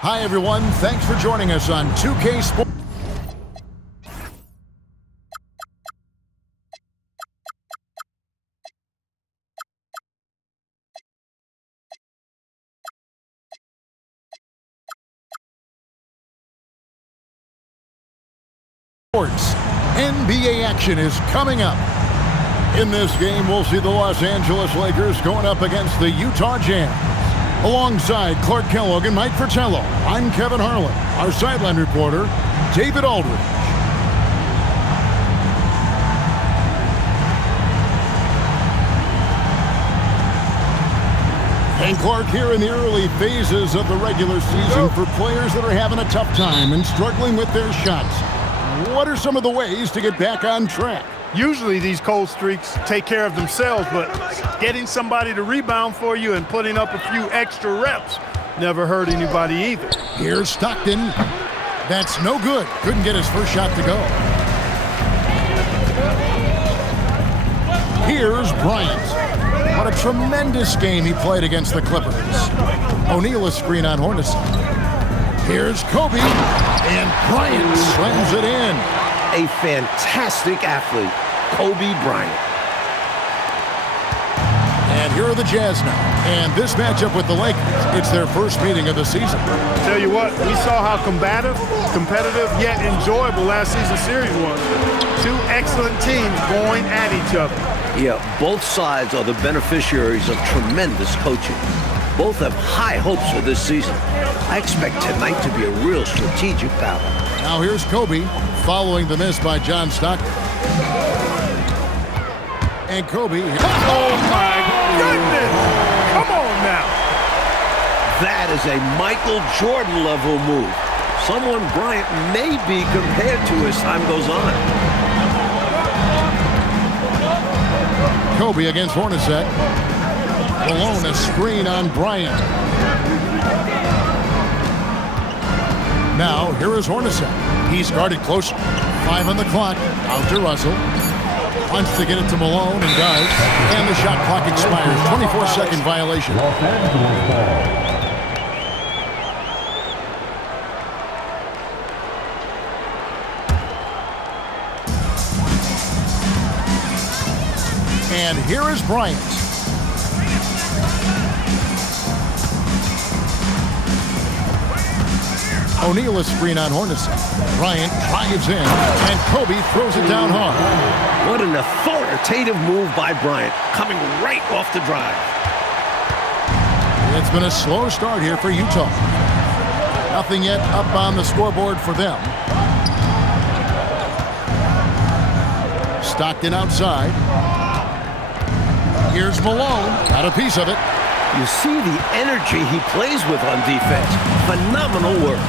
Hi, everyone. Thanks for joining us on 2K Sports. NBA action is coming up. In this game, we'll see the Los Angeles Lakers going up against the Utah Jazz. Alongside Clark Kellogg and Mike Fratello, I'm Kevin Harlan. Our sideline reporter, David Aldridge. And Clark, here in the early phases of the regular season, for players that are having a tough time and struggling with their shots, what are some of the ways to get back on track? Usually these cold streaks take care of themselves, but getting somebody to rebound for you and putting up a few extra reps never hurt anybody either. Here's Stockton. That's no good. Couldn't get his first shot to go. Here's Bryant. What a tremendous game he played against the Clippers. O'Neal a screen on Hornacek. Here's Kobe, and Bryant slams it in. A fantastic athlete, Kobe Bryant. And here are the Jazz now. And this matchup with the Lakers, it's their first meeting of the season. Tell you what, we saw how competitive, yet enjoyable last season's series was. Two excellent teams going at each other. Yeah, both sides are the beneficiaries of tremendous coaching. Both have high hopes for this season. I expect tonight to be a real strategic battle. Now here's Kobe, following the miss by John Stockton. And Kobe. Oh my goodness! Come on now! That is a Michael Jordan level move. Someone Bryant may be compared to as time goes on. Kobe against Hornacek. Malone a screen on Bryant. Now, here is Hornacek. He's guarded close. 5 on the clock. Out to Russell. Wants to get it to Malone and does. And the shot clock expires. 24-second violation. Los Angeles ball. And here is Bryant. O'Neal a screen on Hornacek. Bryant drives in, and Kobe throws it down hard. What an authoritative move by Bryant, coming right off the drive. It's been a slow start here for Utah. Nothing yet up on the scoreboard for them. Stockton outside. Here's Malone. Got a piece of it. You see the energy he plays with on defense. Phenomenal work.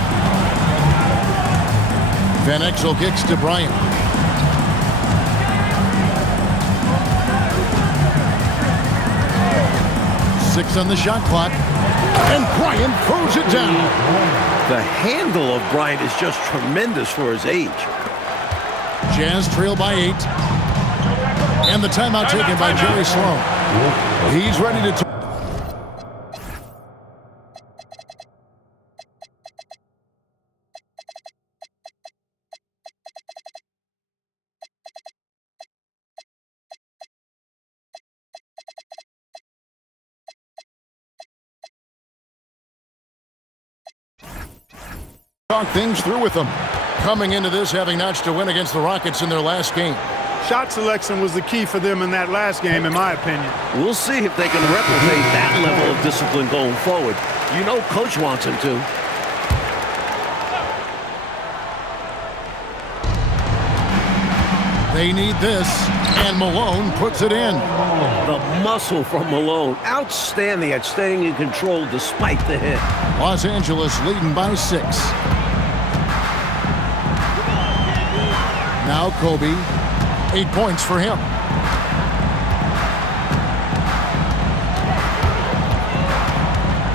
Van Exel kicks to Bryant. Six on the shot clock. And Bryant throws it down. The handle of Bryant is just tremendous for his age. Jazz trail by 8. And the timeout taken by Jerry Sloan. He's ready to... talk things through with them. Coming into this, having notched a win against the Rockets in their last game. Shot selection was the key for them in that last game, in my opinion. We'll see if they can replicate that level of discipline going forward. You know Coach wants him to. They need this, and Malone puts it in. The muscle from Malone. Outstanding at staying in control despite the hit. Los Angeles leading by 6. Now Kobe. 8 points for him.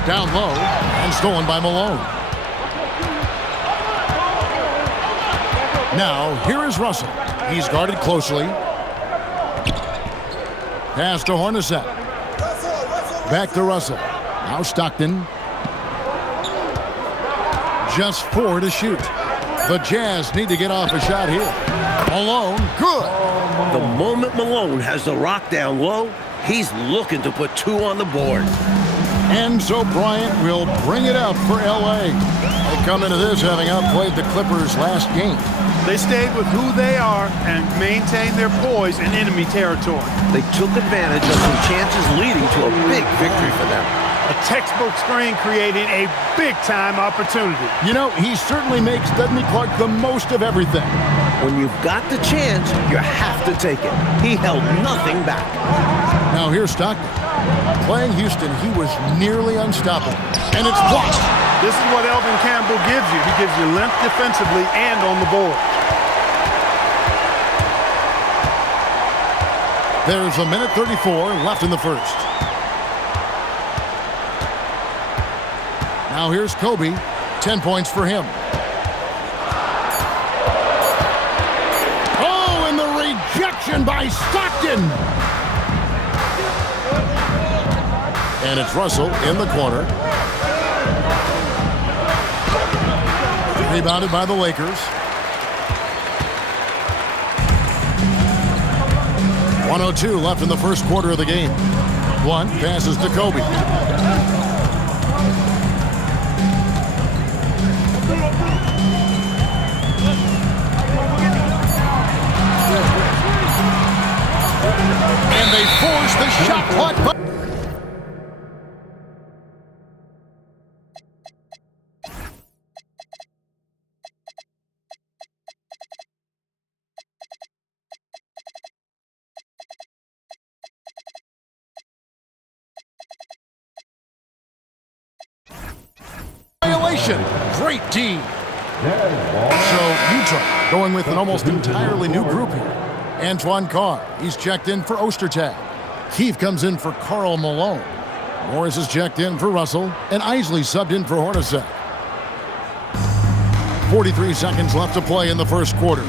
Down low, and stolen by Malone. Now, here is Russell. He's guarded closely. Pass to Hornacek. Back to Russell. Now Stockton. Just 4 to shoot. The Jazz need to get off a shot here. Malone, good. The moment Malone has the rock down low, he's looking to put 2 on the board. And so Bryant will bring it up for L.A. They come into this having outplayed the Clippers last game. They stayed with who they are and maintained their poise in enemy territory. They took advantage of some chances leading to a big victory for them. A textbook screen creating a big-time opportunity. You know, he certainly makes, doesn't he, Clark, the most of everything. When you've got the chance, you have to take it. He held nothing back. Now here's Stockton. Playing Houston, he was nearly unstoppable. And it's blocked. This is what Elvin Campbell gives you. He gives you length defensively and on the board. There's a minute 34 left in the first. Now here's Kobe. 10 points for him. Oh, and the rejection by Stockton. And it's Russell in the corner. Rebounded by the Lakers. 1:02 left in the first quarter of the game. One passes to Kobe. And they force the shot clock. Violation. Great team. So Utah going with an almost entirely new group here. Antoine Carr, he's checked in for Ostertag. Keefe comes in for Karl Malone. Morris is checked in for Russell, and Isley subbed in for Hornacek. 43 seconds left to play in the first quarter.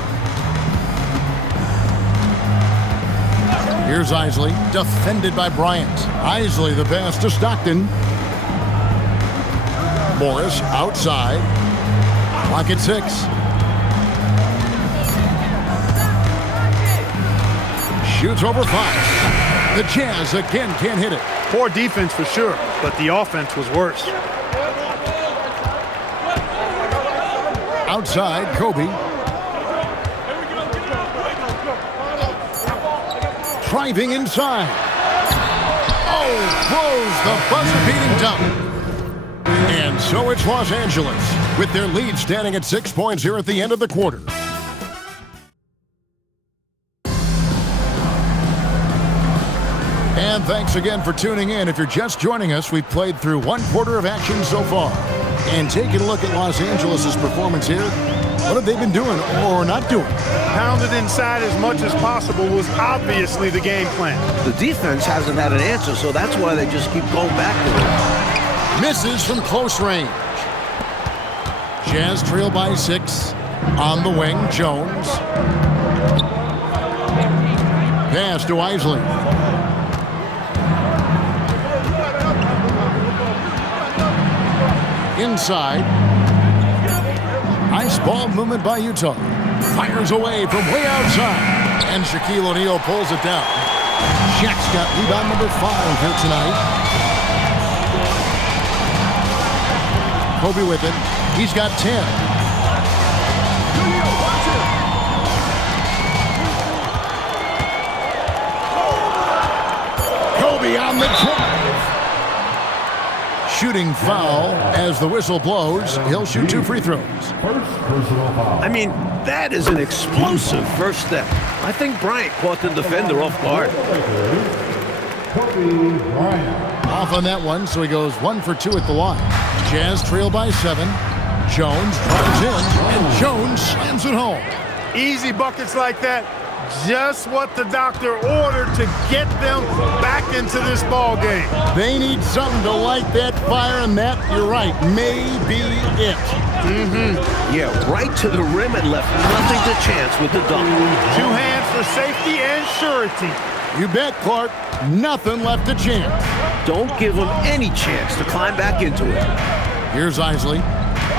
Here's Isley, defended by Bryant. Isley the pass to Stockton. Morris outside. Clock at 6. Shoots over 5. The Jazz again can't hit it. Poor defense for sure, but the offense was worse. Outside, Kobe. Driving inside. Oh, throws the buzzer-beating dunk. And so it's Los Angeles, with their lead standing at 6 points here at the end of the quarter. And thanks again for tuning in. If you're just joining us, we've played through 1 quarter of action so far. And taking a look at Los Angeles' performance here, what have they been doing or not doing? Pounded inside as much as possible was obviously the game plan. The defense hasn't had an answer, so that's why they just keep going back to it. Misses from close range. Jazz trail by 6. On the wing, Jones. Pass to Isley. Inside. Nice ball movement by Utah. Fires away from way outside. And Shaquille O'Neal pulls it down. Shaq's got rebound number 5 here tonight. Kobe with it. He's got 10. Kobe on the drive. Shooting foul as the whistle blows. He'll shoot 2 free throws. I mean, that is an explosive first step. I think Bryant caught the defender off guard. Off on that one, so he goes 1 for 2 at the line. Jazz trail by 7. Jones drives in, and Jones slams it home. Easy buckets like that. Just what the doctor ordered to get them back into this ball game. They need something to light that fire, and that, you're right, may be it. Yeah, right to the rim and left nothing to chance with the dunk. 2 hands for safety and surety. You bet, Clark. Nothing left to chance. Don't give him any chance to climb back into it. Here's Isley.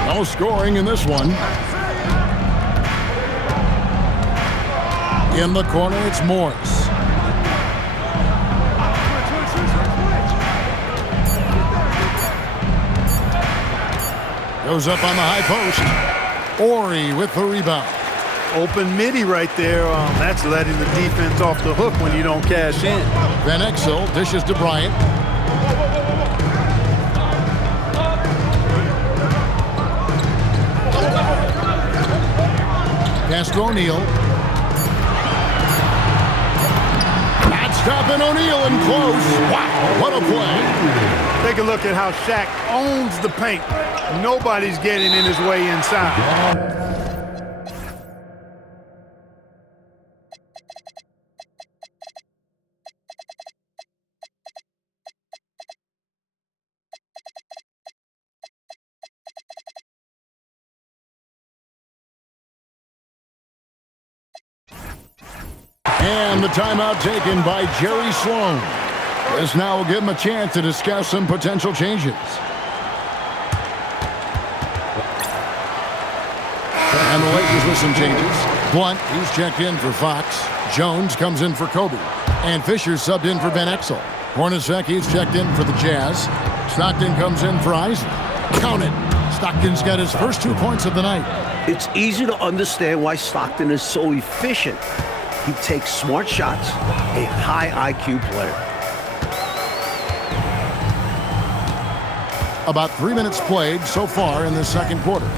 No scoring in this one. In the corner, it's Morris. Goes up on the high post. Ori with the rebound. Open midi right there. That's letting the defense off the hook when you don't cash in. Van Exel dishes to Bryant. Pass to O'Neal. Not stopping O'Neal and close. Wow, what a play. Take a look at how Shaq owns the paint. Nobody's getting in his way inside. And the timeout taken by Jerry Sloan. This now will give him a chance to discuss some potential changes. And the Lakers with some changes. Blunt, he's checked in for Fox. Jones comes in for Kobe. And Fisher subbed in for Van Exel. Hornacek, he's checked in for the Jazz. Stockton comes in for Isley. Count it. Stockton's got his first 2 points of the night. It's easy to understand why Stockton is so efficient. He takes smart shots, a high IQ player. About 3 minutes played so far in the second quarter.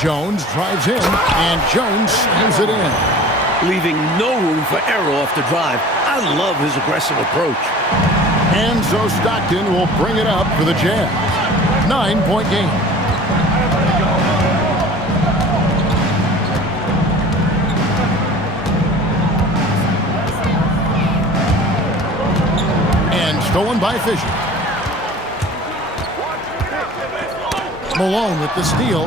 Jones drives in, and Jones slams it in. Leaving no room for error off the drive. I love his aggressive approach. And so Stockton will bring it up for the Jazz. 9-point game. Stolen by Fisher. Malone with the steal.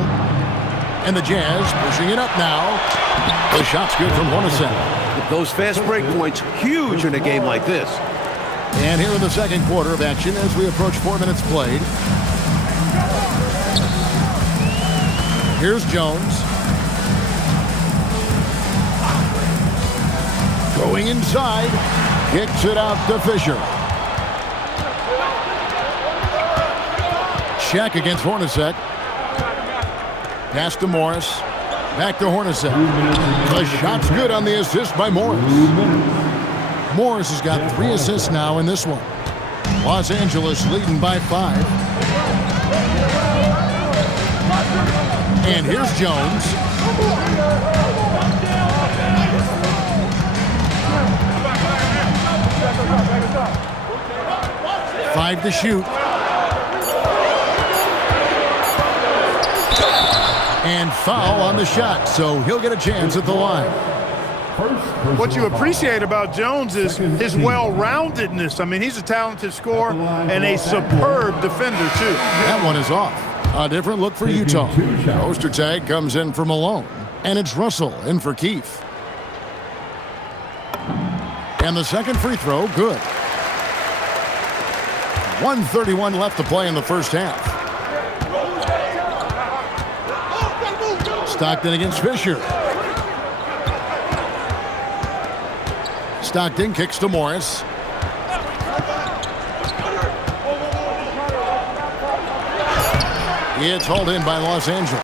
And the Jazz pushing it up now. The shot's good from Hornacek. Those fast break points, huge in a game like this. And here in the second quarter of action as we approach 4 minutes played. Here's Jones. Going inside. Kicks it out to Fisher. Shaq against Hornacek. Pass to Morris. Back to Hornacek. The shot's good on the assist by Morris. Morris has got 3 assists now in this one. Los Angeles leading by 5. And here's Jones. Five to shoot. And foul on the shot, so he'll get a chance at the line. What you appreciate about Jones is his well-roundedness. I mean, he's a talented scorer and a superb defender, too. That one is off. A different look for Utah. Ostertag comes in for Malone. And it's Russell in for Keefe. And the second free throw, good. 1:31 left to play in the first half. Stockton against Fisher. Stockton kicks to Morris. It's hauled in by Los Angeles.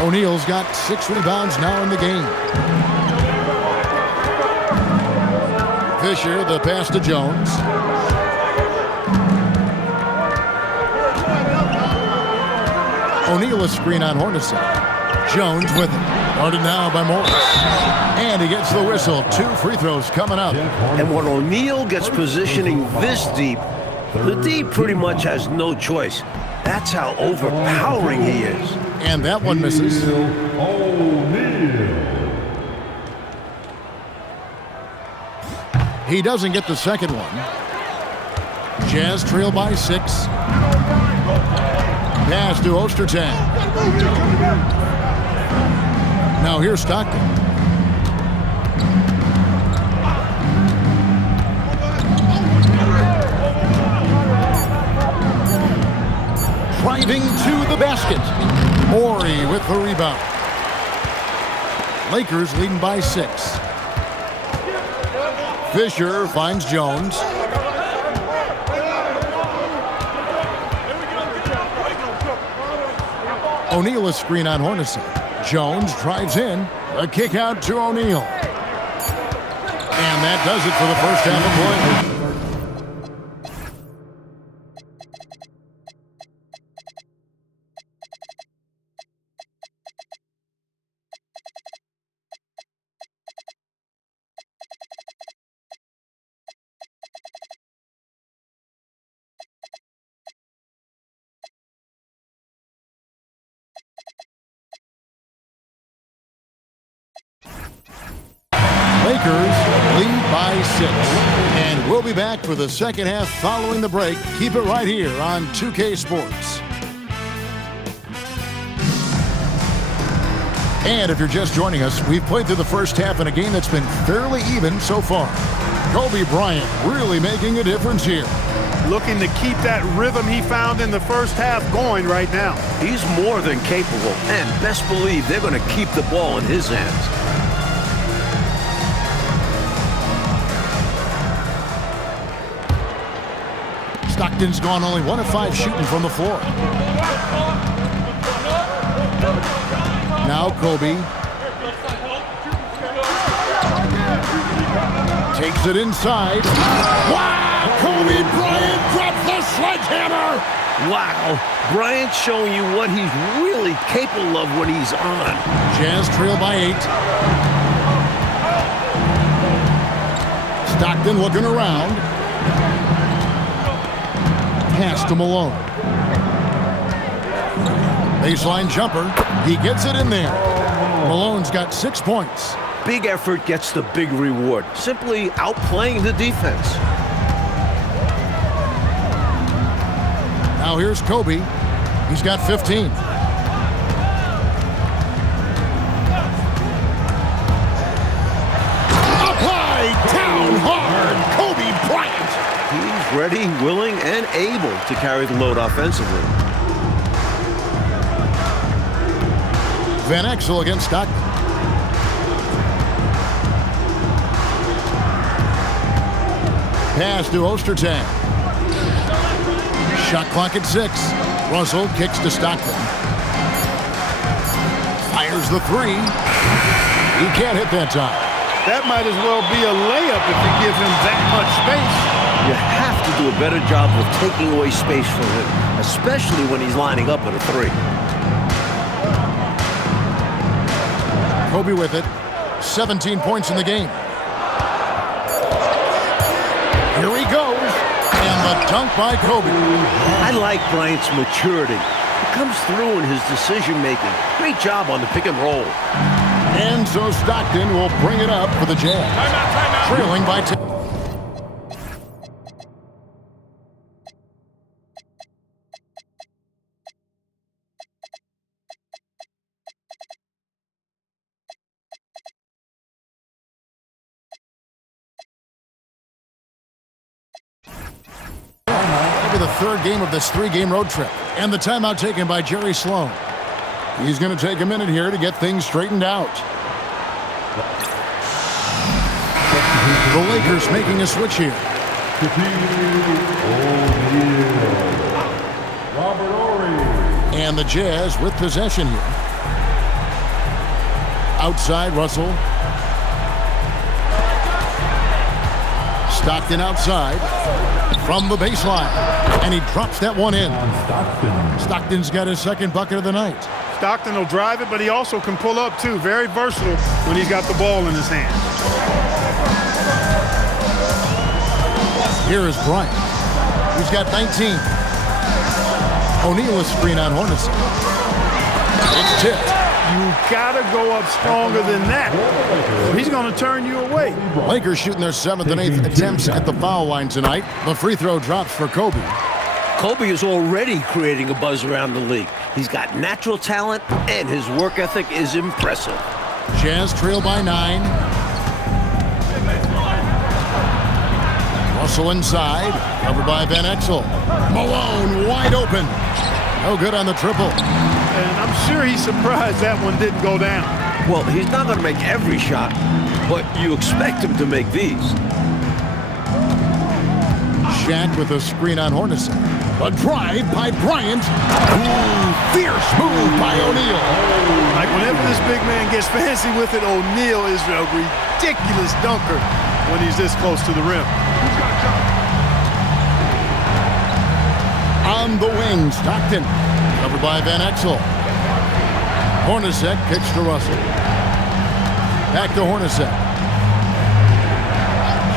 O'Neal's got 6 rebounds now in the game. Fisher, the pass to Jones. O'Neal a screen on Hornacek. Jones with it. Guarded now by Morris. And he gets the whistle. 2 free throws coming up. And when O'Neal gets positioning this deep, the D pretty much has no choice. That's how overpowering he is. And that one misses. He doesn't get the second one. Jazz trail by 6. Pass to Ostertag. Now here's Stockton. driving to the basket. Morey with the rebound. Lakers leading by 6. Fisher finds Jones. O'Neal a screen on Hornacek. Jones drives in. A kick out to O'Neal. And that does it for the first half of play. Lakers lead by 6. And we'll be back for the second half following the break. Keep it right here on 2K Sports. And if you're just joining us, we've played through the first half in a game that's been fairly even so far. Kobe Bryant really making a difference here. Looking to keep that rhythm he found in the first half going right now. He's more than capable, and best believe they're going to keep the ball in his hands. Stockton's gone only 1 of 5 shooting from the floor. Now Kobe takes it inside. Wow! Kobe Bryant drops the sledgehammer! Wow, Bryant's showing you what he's really capable of when he's on. Jazz trail by 8. Stockton looking around. Pass to Malone. Baseline jumper. He gets it in there. Malone's got 6 points. Big effort gets the big reward. Simply outplaying the defense. Now here's Kobe. He's got 15. Applied down hard. Kobe Bryant. He's ready, willing, and able to carry the load offensively. Van Exel against Stockton. Pass to Ostertag. Shot clock at 6. Russell kicks to Stockton. Fires the 3. He can't hit that time. That might as well be a layup if you give him that much space. You have to do a better job of taking away space from him, especially when he's lining up at a 3. Kobe with it. 17 points in the game. Here he goes. And the dunk by Kobe. I like Bryant's maturity. It comes through in his decision-making. Great job on the pick and roll. And so Stockton will bring it up for the Jazz. Timeout. Trailing by 10. The third game of this 3-game road trip, and the timeout taken by Jerry Sloan. He's going to take a minute here to get things straightened out. The Lakers making a switch here. And the Jazz with possession here. Outside, Russell. Stockton outside. From the baseline. And he drops that one in. Stockton's got his second bucket of the night. Stockton will drive it, but he also can pull up, too. Very versatile when he's got the ball in his hand. Here is Bryant. He's got 19. O'Neal is screen on Hornacek. It's tipped. You gotta go up stronger than that. He's gonna turn you away. Lakers shooting their 7th and 8th attempts at the foul line tonight. The free throw drops for Kobe. Kobe is already creating a buzz around the league. He's got natural talent, and his work ethic is impressive. Jazz trail by 9. Russell inside, covered by Van Exel. Malone wide open. No good on the triple. And I'm sure he's surprised that one didn't go down. Well, he's not going to make every shot, but you expect him to make these. Shaq with a screen on Hornacek. A drive by Bryant. Ooh, fierce move by O'Neal. Like whenever this big man gets fancy with it, O'Neal is a ridiculous dunker when he's this close to the rim. On the wing, Stockton. Covered by Van Exel. Hornacek kicks to Russell. Back to Hornacek.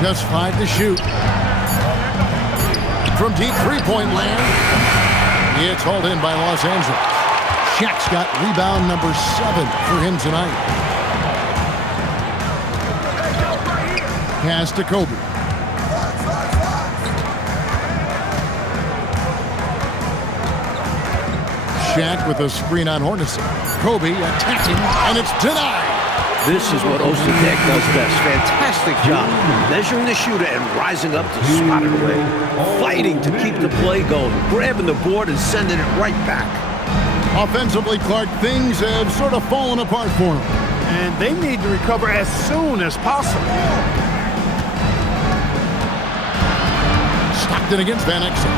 Just 5 to shoot. From deep three-point land. It's hauled in by Los Angeles. Shaq's got rebound number 7 for him tonight. Pass to Kobe. Shaq with a screen on Hornacek. Kobe attacking, and it's denied. This is what Osadek does best. Fantastic job measuring the shooter and rising up to swat it away. Fighting to keep the play going, grabbing the board and sending it right back. Offensively, Clark, things have sort of fallen apart for him. And they need to recover as soon as possible. Stockton against Van Exel.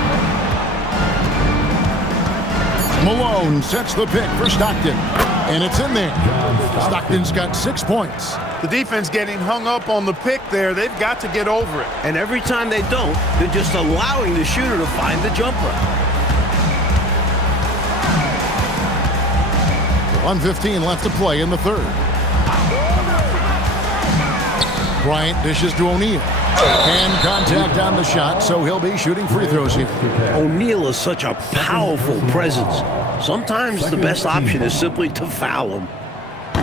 Malone sets the pick for Stockton, and it's in there. Stockton's got 6 points. The defense getting hung up on the pick there. They've got to get over it. And every time they don't, they're just allowing the shooter to find the jumper. 1:15 left to play in the third. Bryant dishes to O'Neal. And contact on the shot, so he'll be shooting free throws here. O'Neal is such a powerful presence. Sometimes the best option is simply to foul him.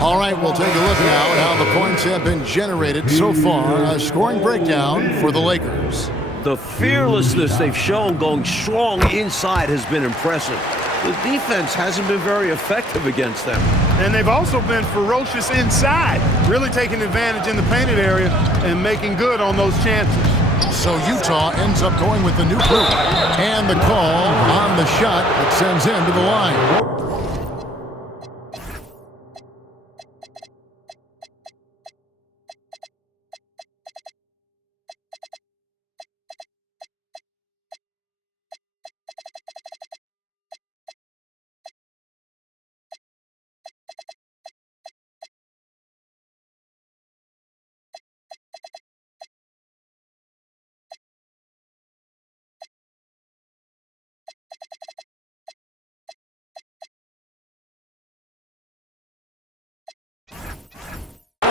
All right, we'll take a look now at how the points have been generated so far. A scoring breakdown for the Lakers. The fearlessness they've shown going strong inside has been impressive. The defense hasn't been very effective against them. And they've also been ferocious inside, really taking advantage in the painted area and making good on those chances. So Utah ends up going with the new crew. And the call on the shot that sends him to the line.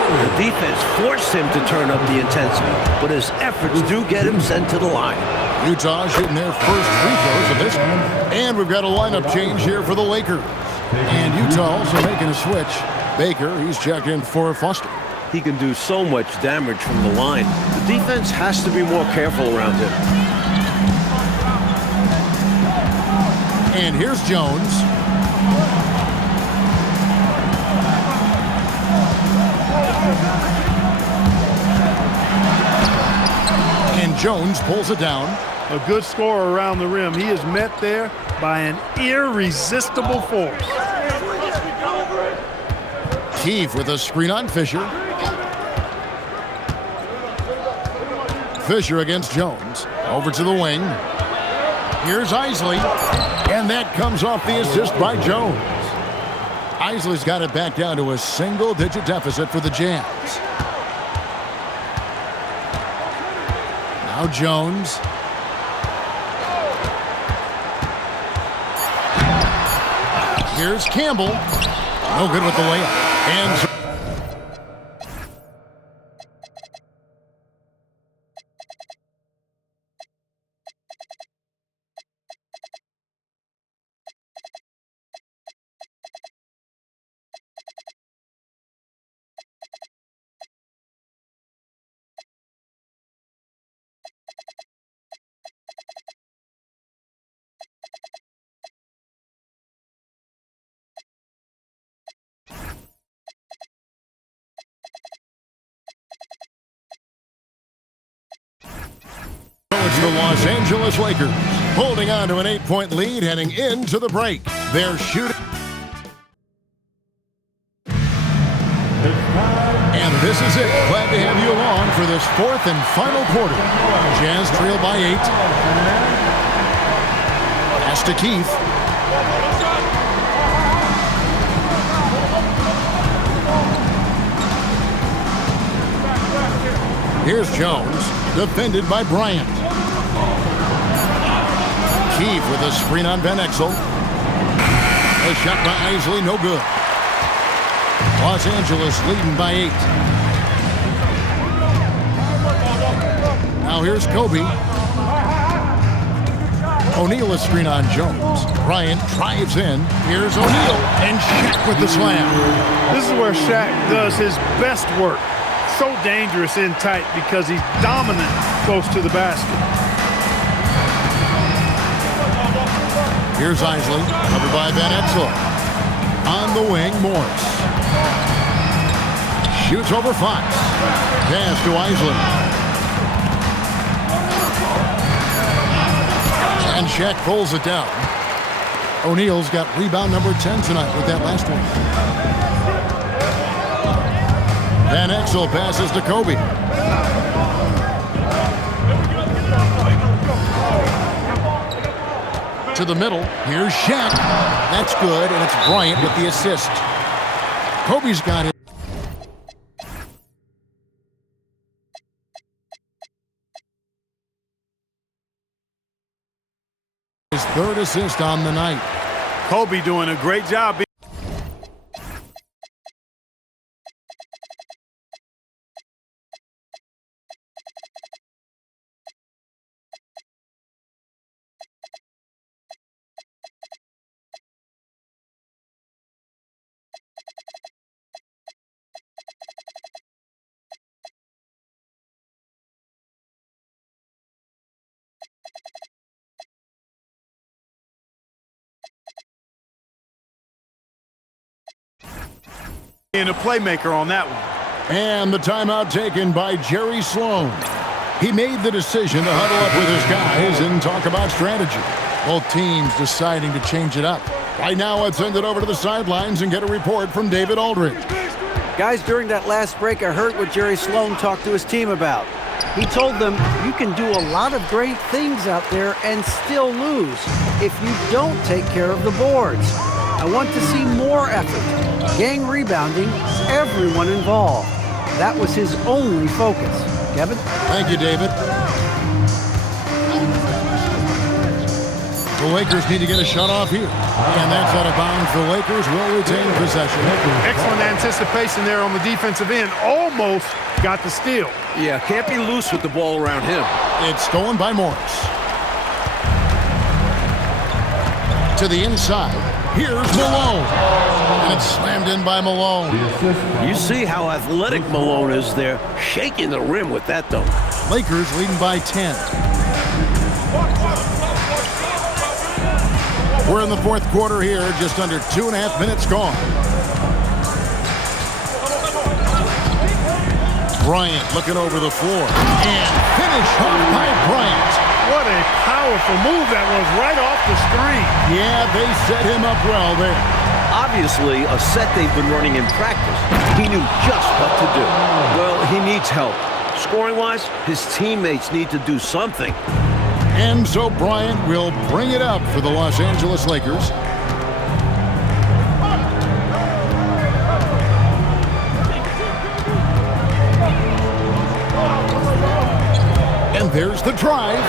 The defense forced him to turn up the intensity, but his efforts do get him sent to the line. Utah shooting their first free throws of this one. And we've got a lineup change here for the Lakers. And Utah also making a switch. Baker, he's checked in for Foster. He can do so much damage from the line. The defense has to be more careful around him. And here's Jones. And Jones pulls it down. A good scorer around the rim. He is met there by an irresistible force. Keefe with a screen on Fisher. Fisher against Jones. Over to the wing. Here's Isley. And that comes off the assist by Jones. Isley's got it back down to a single-digit deficit for the Jazz. Now Jones. Here's Campbell. No good with the layup. And it's the Los Angeles Lakers. Holding on to an 8-point lead heading into the break. They're shooting. And this is it. Glad to have you along for this fourth and final quarter. Jazz trail by 8. Pass to Keith. Here's Jones, defended by Bryant. Keith with a screen on Van Exel. A shot by Isley, no good. Los Angeles leading by 8. Now here's Kobe. O'Neal a screen on Jones. Bryant drives in. Here's O'Neal, and Shaq with the slam. This is where Shaq does his best work. So dangerous in tight because he's dominant close to the basket. Here's Isley, covered by Van Exel. On the wing, Morris. Shoots over Fox. Pass to Isley. And Shaq pulls it down. O'Neal's got rebound number 10 tonight with that last one. Van Exel passes to Kobe. To the middle. Here's Shaq. That's good, and it's Bryant with the assist. Kobe's got it. His third assist on the night. Kobe doing a great job. And a playmaker on that one. And the timeout taken by Jerry Sloan. He made the decision to huddle up with his guys and talk about strategy. Both teams deciding to change it up. Right now, let's send it over to the sidelines and get a report from David Aldridge. Guys, during that last break, I heard what Jerry Sloan talked to his team about. He told them, you can do a lot of great things out there and still lose if you don't take care of the boards. I want to see more effort, gang rebounding, everyone involved. That was his only focus. Kevin? Thank you, David. The Lakers need to get a shot off here. And that's out of bounds. The Lakers will retain possession. Excellent anticipation there on the defensive end. Almost got the steal. Yeah, can't be loose with the ball around him. It's stolen by Morris. To the inside. Here's Malone. And it's slammed in by Malone. You see how athletic Malone is there, shaking the rim with that dunk. Lakers leading by 10. We're in the fourth quarter here, just under 2.5 minutes gone. Bryant looking over the floor. And finish off by Bryant. What a powerful move that was right off the screen. Yeah, they set him up well there. Obviously, a set they've been running in practice. He knew just what to do. Well, he needs help. Scoring-wise, his teammates need to do something. And so Bryant will bring it up for the Los Angeles Lakers. And there's the drive.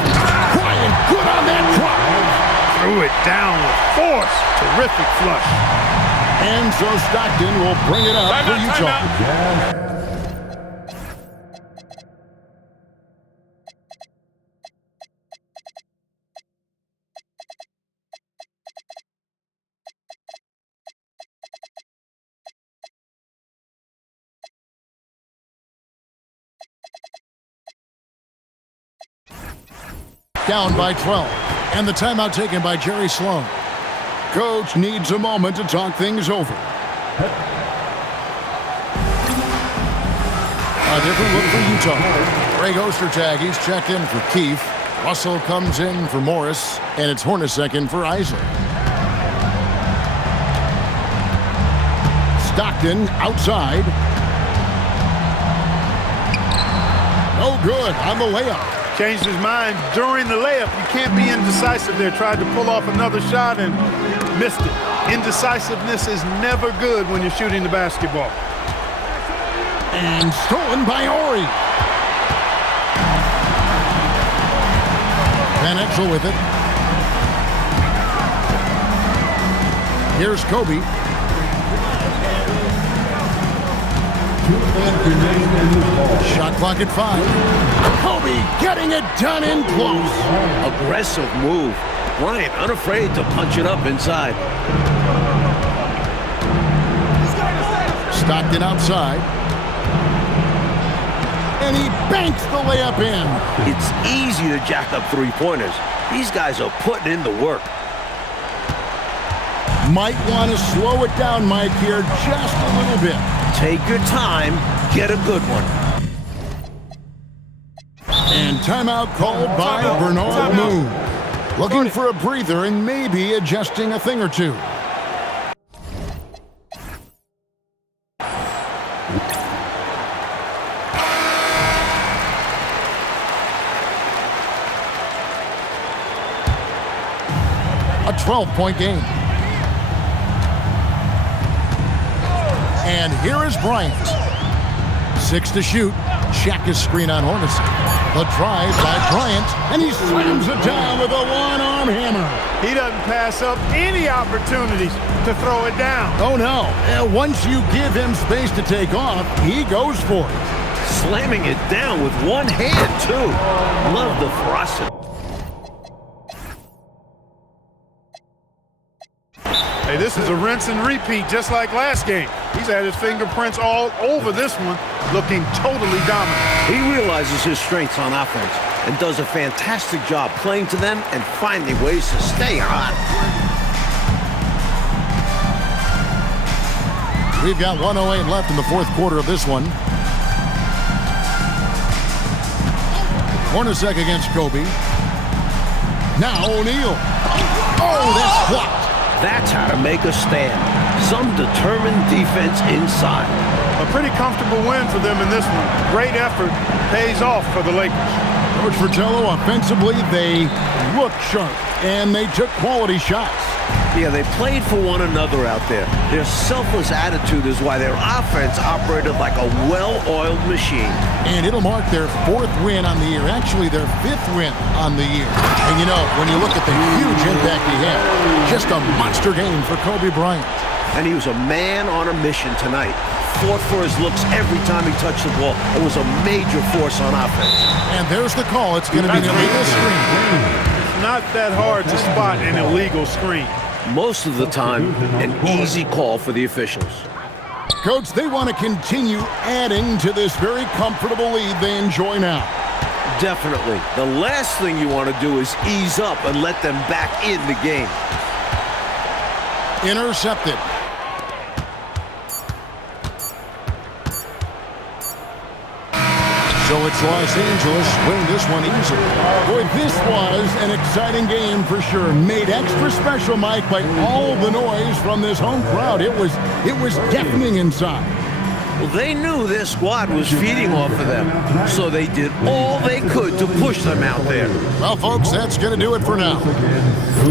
Bryant good on that drive. Threw it down with force. Terrific flush. And so Stockton will bring it up for Utah. Down by 12. And the timeout taken by Jerry Sloan. Coach needs a moment to talk things over. A different look for Utah. Greg Ostertag, he's checked in for Keith. Russell comes in for Morris, and it's Hornacek in for Isaac. Stockton outside. No good on the layup. Changed his mind during the layup. You can't be indecisive there. Tried to pull off another shot and missed it. Indecisiveness is never good when you're shooting the basketball. And stolen by Ori. Van Exel with it. Here's Kobe. Shot clock at 5. Kobe getting it done in close. Aggressive move. Bryant unafraid to punch it up inside. Stockton outside. And he banks the layup in. It's easy to jack up three-pointers. These guys are putting in the work. Might want to slow it down, Mike, here just a little bit. Take your time, get a good one. And timeout called by Bernard Moon. Looking for a breather and maybe adjusting a thing or two. A 12-point game. And here is Bryant. 6 to shoot. Check his screen on Hornacek. The drive by Bryant, and he slams it down with a one-arm hammer. He doesn't pass up any opportunities to throw it down. Oh, no. Once you give him space to take off, he goes for it. Slamming it down with one hand, too. Love the ferocity. Hey, this is a rinse and repeat just like last game. He's had his fingerprints all over this one, looking totally dominant. He realizes his strengths on offense and does a fantastic job playing to them and finding ways to stay hot. We've got 1:08 left in the fourth quarter of this one. Hornacek against Kobe. Now O'Neal. Oh, that's blocked. That's how to make a stand. Some determined defense inside. A pretty comfortable win for them in this one. Great effort pays off for the Lakers. Coach Fratello, offensively, they look sharp, and they took quality shots. Yeah, they played for one another out there. Their selfless attitude is why their offense operated like a well-oiled machine. And it'll mark their 4th win on the year, actually their 5th win on the year. And you know, when you look at the huge impact he had, just a monster game for Kobe Bryant. And he was a man on a mission tonight. Fought for his looks every time he touched the ball. It was a major force on offense. And there's the call. It's going to be an illegal screen. It's not that hard to spot an illegal screen. Most of the time, an easy call for the officials. Coach, they want to continue adding to this very comfortable lead they enjoy now. Definitely. The last thing you want to do is ease up and let them back in the game. Intercepted. So it's Los Angeles win this one easily. Boy, this was an exciting game for sure. Made extra special, Mike, by all the noise from this home crowd. It was deafening inside. Well, they knew their squad was feeding off of them, so they did all they could to push them out there. Well, folks, that's going to do it for now.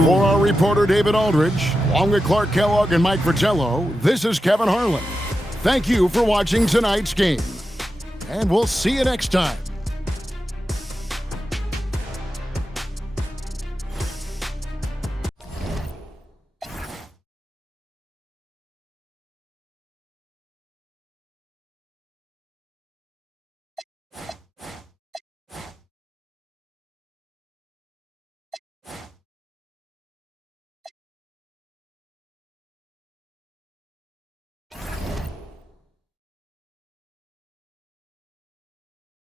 For our reporter, David Aldridge, along with Clark Kellogg and Mike Fratello, this is Kevin Harlan. Thank you for watching tonight's game. And we'll see you next time.